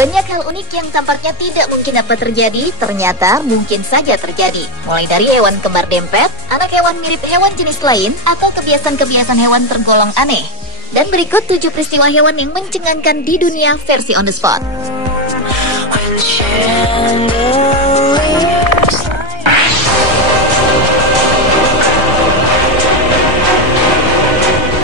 Banyak hal unik yang tampaknya tidak mungkin dapat terjadi, ternyata mungkin saja terjadi. Mulai dari hewan kembar dempet, anak hewan mirip hewan jenis lain, atau kebiasaan-kebiasaan hewan tergolong aneh. Dan berikut 7 peristiwa hewan yang mencengangkan di dunia versi on the spot.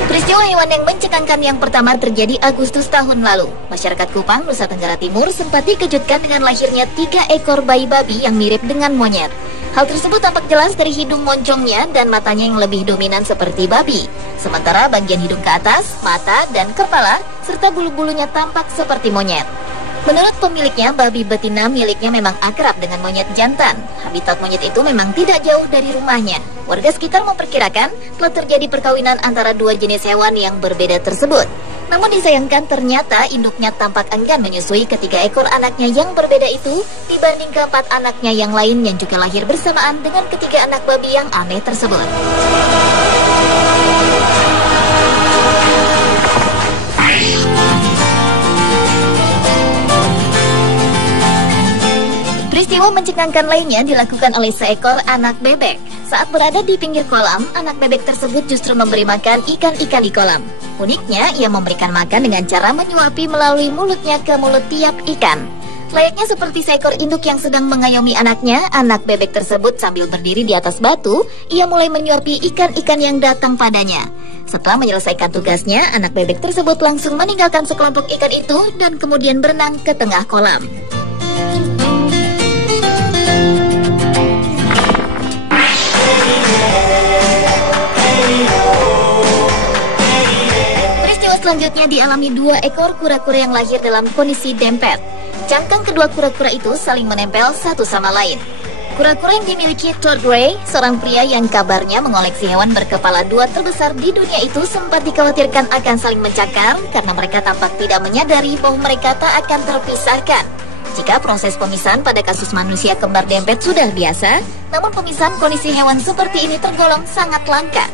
Peristiwa hewan yang mencengangkan yang pertama terjadi Agustus tahun lalu. Masyarakat Kupang, Nusa Tenggara Timur sempat dikejutkan dengan lahirnya 3 ekor bayi babi yang mirip dengan monyet. Hal tersebut tampak jelas dari hidung moncongnya dan matanya yang lebih dominan seperti babi. Sementara bagian hidung ke atas, mata, dan kepala, serta bulu-bulunya tampak seperti monyet. Menurut pemiliknya, babi betina miliknya memang akrab dengan monyet jantan. Habitat monyet itu memang tidak jauh dari rumahnya. Warga sekitar memperkirakan telah terjadi perkawinan antara 2 jenis hewan yang berbeda tersebut. Namun disayangkan ternyata induknya tampak enggan menyusui ketiga ekor anaknya yang berbeda itu dibanding keempat anaknya yang lain yang juga lahir bersamaan dengan ketiga anak babi yang aneh tersebut. Peristiwa mencengangkan lainnya dilakukan oleh seekor anak bebek. Saat berada di pinggir kolam, anak bebek tersebut justru memberi makan ikan-ikan di kolam. Uniknya, ia memberikan makan dengan cara menyuapi melalui mulutnya ke mulut tiap ikan. Layaknya seperti seekor induk yang sedang mengayomi anaknya, anak bebek tersebut sambil berdiri di atas batu, ia mulai menyuapi ikan-ikan yang datang padanya. Setelah menyelesaikan tugasnya, anak bebek tersebut langsung meninggalkan sekelompok ikan itu dan kemudian berenang ke tengah kolam. Selanjutnya dialami 2 ekor kura-kura yang lahir dalam kondisi dempet. Cangkang kedua kura-kura itu saling menempel satu sama lain. Kura-kura yang dimiliki Todd Gray, seorang pria yang kabarnya mengoleksi hewan berkepala 2 terbesar di dunia itu, sempat dikhawatirkan akan saling mencakar karena mereka tampak tidak menyadari bahwa mereka tak akan terpisahkan. Jika proses pemisahan pada kasus manusia kembar dempet sudah biasa, namun pemisahan kondisi hewan seperti ini tergolong sangat langka.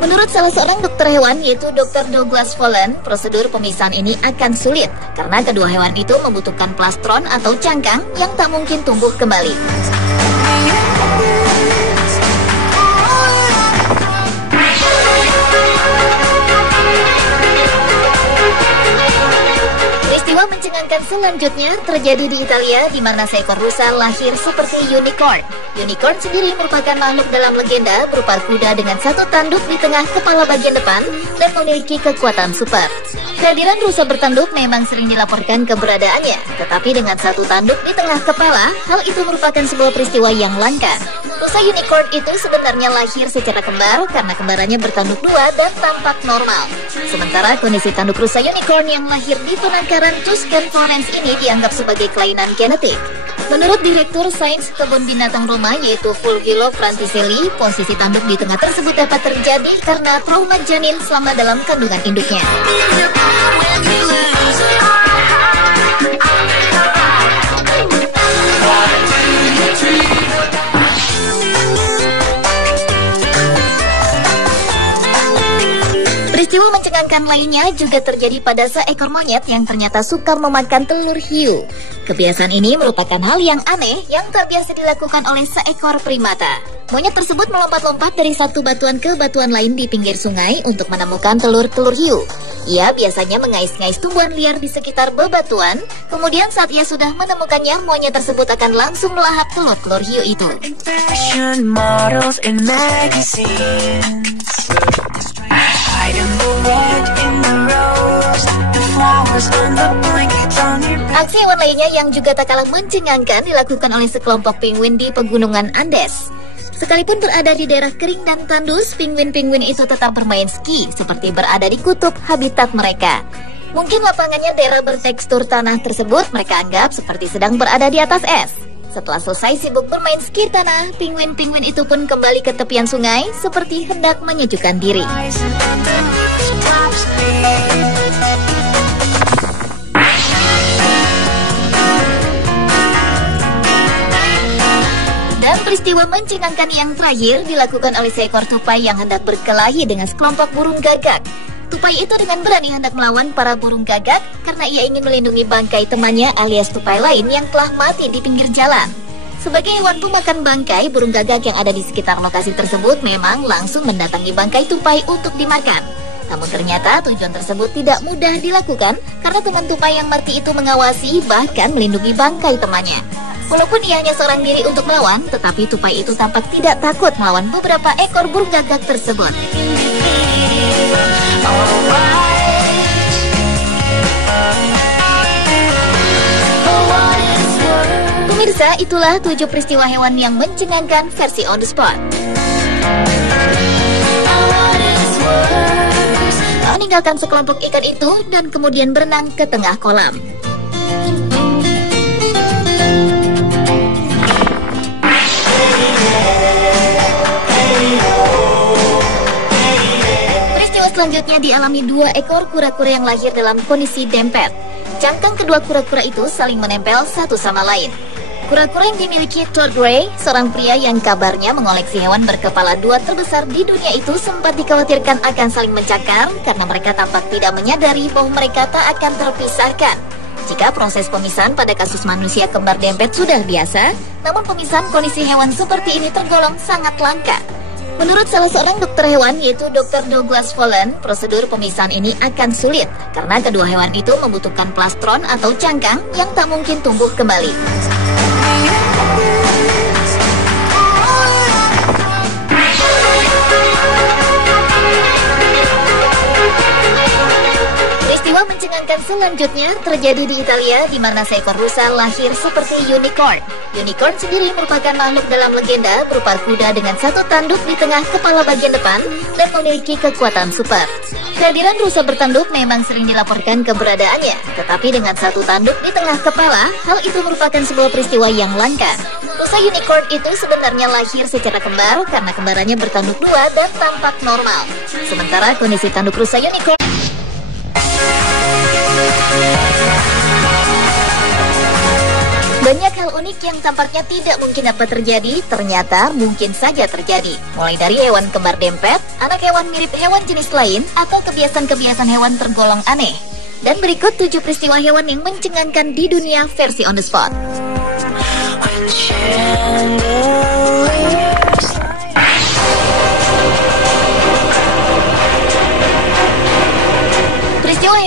Menurut salah seorang dokter hewan, yaitu Dr. Douglas Follen, prosedur pemisahan ini akan sulit karena kedua hewan itu membutuhkan plastron atau cangkang yang tak mungkin tumbuh kembali. Peristiwa mencengangkan selanjutnya terjadi di Italia, di mana seekor rusa lahir seperti unicorn. Unicorn sendiri merupakan makhluk dalam legenda berupa kuda dengan 1 tanduk di tengah kepala bagian depan dan memiliki kekuatan super. Kehadiran rusa bertanduk memang sering dilaporkan keberadaannya, tetapi dengan 1 tanduk di tengah kepala, hal itu merupakan sebuah peristiwa yang langka. Rusa unicorn itu sebenarnya lahir secara kembar karena kembarannya bertanduk 2 dan tampak normal. Sementara kondisi tanduk rusa unicorn yang lahir di penangkaran Tuscan Florence ini dianggap sebagai kelainan genetik. Menurut Direktur Sains Kebun Binatang Roma, yaitu Fulvio Franticelli, posisi tanduk di tengah tersebut dapat terjadi karena trauma janin selama dalam kandungan induknya. Peristiwa mencengangkan lainnya juga terjadi pada seekor monyet yang ternyata suka memakan telur hiu. Kebiasaan ini merupakan hal yang aneh yang tak biasa dilakukan oleh seekor primata. Monyet tersebut melompat-lompat dari satu batuan ke batuan lain di pinggir sungai untuk menemukan telur-telur hiu. Ia biasanya mengais-ngais tumbuhan liar di sekitar bebatuan, kemudian saat ia sudah menemukannya, monyet tersebut akan langsung melahap telur-telur hiu itu. Aksi hewan lainnya yang juga tak kalah mencengangkan dilakukan oleh sekelompok penguin di pegunungan Andes. Sekalipun berada di daerah kering dan tandus, penguin-penguin itu tetap bermain ski seperti berada di kutub habitat mereka. Mungkin lapangannya daerah bertekstur tanah tersebut mereka anggap seperti sedang berada di atas es. Setelah selesai sibuk bermain ski tanah, penguin-penguin itu pun kembali ke tepian sungai seperti hendak menyejukkan diri. Dan peristiwa mencengangkan yang terakhir dilakukan oleh seekor tupai yang hendak berkelahi dengan sekelompok burung gagak. Tupai itu dengan berani hendak melawan para burung gagak karena ia ingin melindungi bangkai temannya alias tupai lain yang telah mati di pinggir jalan. Sebagai hewan pemakan bangkai, burung gagak yang ada di sekitar lokasi tersebut memang langsung mendatangi bangkai tupai untuk dimakan. Namun ternyata tujuan tersebut tidak mudah dilakukan karena teman tupai yang mati itu mengawasi bahkan melindungi bangkai temannya. Walaupun ia hanya seorang diri untuk melawan, tetapi tupai itu tampak tidak takut melawan beberapa ekor burung gagak tersebut. Pemirsa, itulah 7 peristiwa hewan yang mencengangkan versi On The Spot. Meninggalkan sekelompok ikan itu dan kemudian berenang ke tengah kolam. Peristiwa selanjutnya dialami 2 ekor kura-kura yang lahir dalam kondisi dempet. Cangkang kedua kura-kura itu saling menempel satu sama lain. Kura-kura yang dimiliki Todd Gray, seorang pria yang kabarnya mengoleksi hewan berkepala 2 terbesar di dunia itu, sempat dikhawatirkan akan saling mencakar karena mereka tampak tidak menyadari bahwa mereka tak akan terpisahkan. Jika proses pemisahan pada kasus manusia kembar dempet sudah biasa, namun pemisahan kondisi hewan seperti ini tergolong sangat langka. Menurut salah seorang dokter hewan yaitu Dr. Douglas Follen, prosedur pemisahan ini akan sulit karena kedua hewan itu membutuhkan plastron atau cangkang yang tak mungkin tumbuh kembali. Peristiwa mencengangkan selanjutnya terjadi di Italia, di mana seekor rusa lahir seperti unicorn. Unicorn sendiri merupakan makhluk dalam legenda berupa kuda dengan 1 tanduk di tengah kepala bagian depan dan memiliki kekuatan super. Kehadiran rusa bertanduk memang sering dilaporkan keberadaannya, tetapi dengan 1 tanduk di tengah kepala, hal itu merupakan sebuah peristiwa yang langka. Rusa unicorn itu sebenarnya lahir secara kembar karena kembarannya bertanduk 2 dan tampak normal. Sementara kondisi tanduk rusa unicorn banyak hal unik yang tampaknya tidak mungkin dapat terjadi, ternyata mungkin saja terjadi. Mulai dari hewan kembar dempet, anak hewan mirip hewan jenis lain, atau kebiasaan-kebiasaan hewan tergolong aneh. Dan berikut 7 peristiwa hewan yang mencengangkan di dunia versi On The Spot.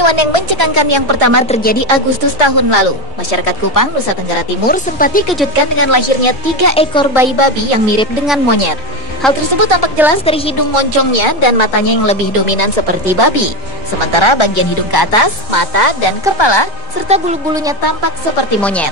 Hewan yang mencengangkan yang pertama terjadi Agustus tahun lalu. Masyarakat Kupang, Nusa Tenggara Timur sempat dikejutkan dengan lahirnya 3 ekor bayi babi yang mirip dengan monyet. Hal tersebut tampak jelas dari hidung moncongnya dan matanya yang lebih dominan seperti babi. Sementara bagian hidung ke atas, mata, dan kepala, serta bulu-bulunya tampak seperti monyet.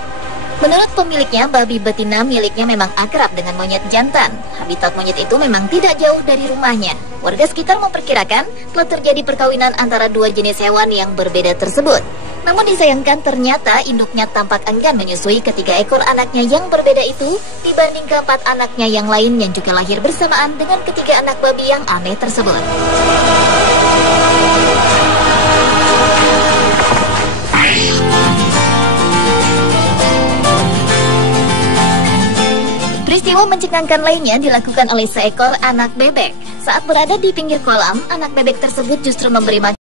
Menurut pemiliknya, babi betina miliknya memang akrab dengan monyet jantan. Habitat monyet itu memang tidak jauh dari rumahnya. Warga sekitar memperkirakan telah terjadi perkawinan antara 2 jenis hewan yang berbeda tersebut. Namun disayangkan ternyata induknya tampak enggan menyusui ketiga ekor anaknya yang berbeda itu dibanding keempat anaknya yang lain yang juga lahir bersamaan dengan ketiga anak babi yang aneh tersebut. Peristiwa mencengangkan lainnya dilakukan oleh seekor anak bebek. Saat berada di pinggir kolam, anak bebek tersebut justru memberi makan